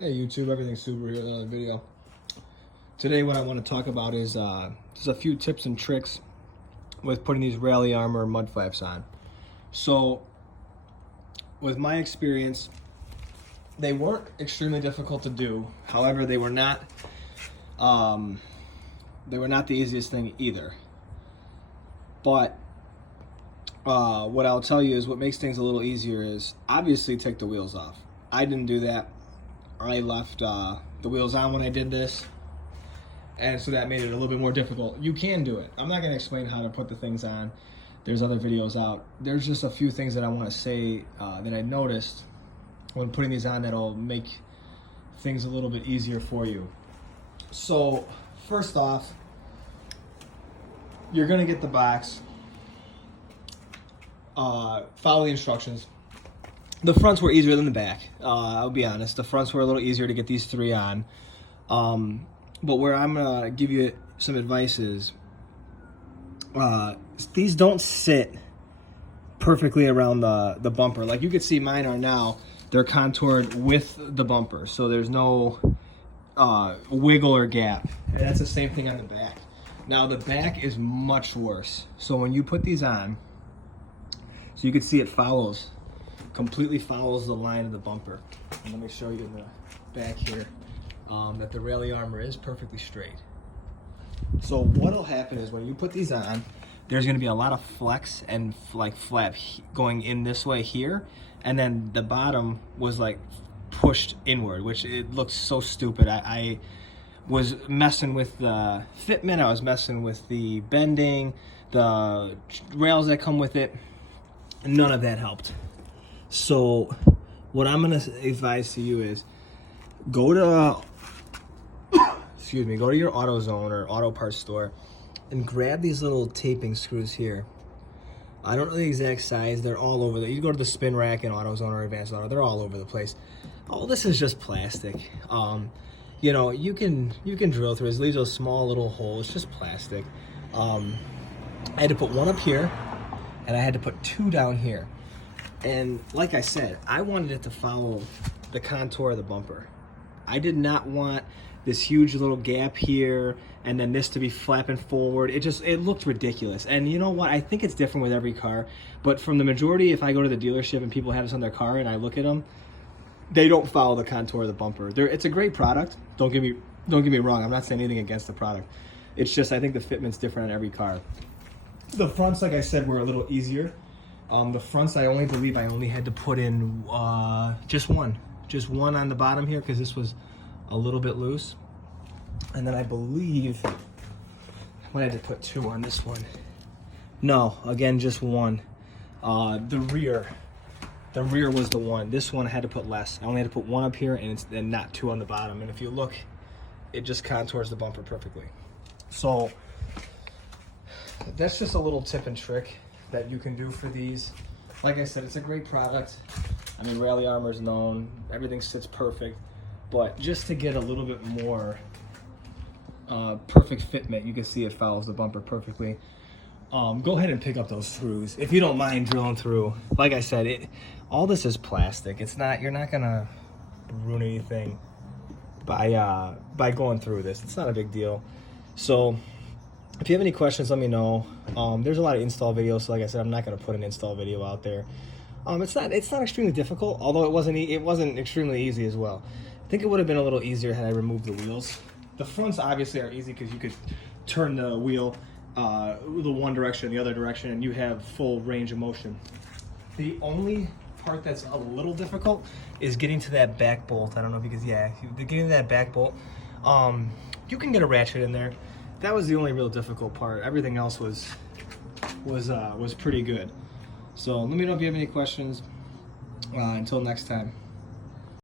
Hey YouTube, everything Subaru here, another video. Today what I want to talk about is just a few tips and tricks with putting these rally armor mud flaps on. So with my experience, they weren't extremely difficult to do. However, they were not the easiest thing either. But what I'll tell you is what makes things a little easier is obviously take the wheels off. I didn't do that. I left the wheels on when I did this, and so that made it a little bit more difficult. You can do it. I'm not going to explain how to put the things on. There's other videos out. There's just a few things that I want to say that I noticed when putting these on that'll make things a little bit easier for you. So first off, you're going to get the box. Follow the instructions. The fronts were easier than the back. I'll be honest. The fronts were a little easier to get these three on. But where I'm gonna give you some advice is, these don't sit perfectly around the bumper. Like you can see mine are now, they're contoured with the bumper. So there's no wiggle or gap. And that's the same thing on the back. Now the back is much worse. So when you put these on, so you can see it completely follows the line of the bumper. And let me show you in the back here that the rally armor is perfectly straight. So what'll happen is when you put these on, there's going to be a lot of flex and like flap going in this way here, and then the bottom was like pushed inward, which it looks so stupid. I was messing with the fitment, I was messing with the bending, the rails that come with it, and none of that helped. So what I'm gonna advise to you is go to your AutoZone or auto parts store and grab these little taping screws here. I don't know the exact size. They're all over there. You go to the spin rack in AutoZone or Advanced Auto, they're all over the place. All this is just plastic. You know, you can drill through it. It leaves those small little holes. It's just plastic. I had to put one up here and I had to put two down here. And like I said, I wanted it to follow the contour of the bumper. I did not want this huge little gap here and then this to be flapping forward. It looked ridiculous. And you know what? I think it's different with every car. But from the majority, if I go to the dealership and people have this on their car and I look at them, they don't follow the contour of the bumper. It's a great product. Don't get me wrong. I'm not saying anything against the product. It's just I think the fitment's different on every car. The fronts, like I said, were a little easier. The fronts, I believe I only had to put in just one on the bottom here because this was a little bit loose. And then I believe I might have to put two on this one. No, again, just one. The rear was the one. This one I had to put less. I only had to put one up here and not two on the bottom. And if you look, it just contours the bumper perfectly. So that's just a little tip and trick that you can do for these. Like I said, it's a great product. I mean, rally armor is known, everything sits perfect, but just to get a little bit more perfect fitment, you can see it follows the bumper perfectly. Go ahead and pick up those screws if you don't mind drilling through. Like I said, all this is plastic. You're not gonna ruin anything by going through this. It's not a big deal. So if you have any questions, let me know. There's a lot of install videos, so like I said, I'm not going to put an install video out there. It's not extremely difficult, although it wasn't extremely easy as well. I think it would have been a little easier had I removed the wheels. The fronts obviously are easy because you could turn the wheel the one direction, the other direction, and you have full range of motion. The only part that's a little difficult is getting to that back bolt. I don't know if you can, getting to that back bolt. You can get a ratchet in there. That was the only real difficult part. Everything else was pretty good. So let me know if you have any questions. Until next time.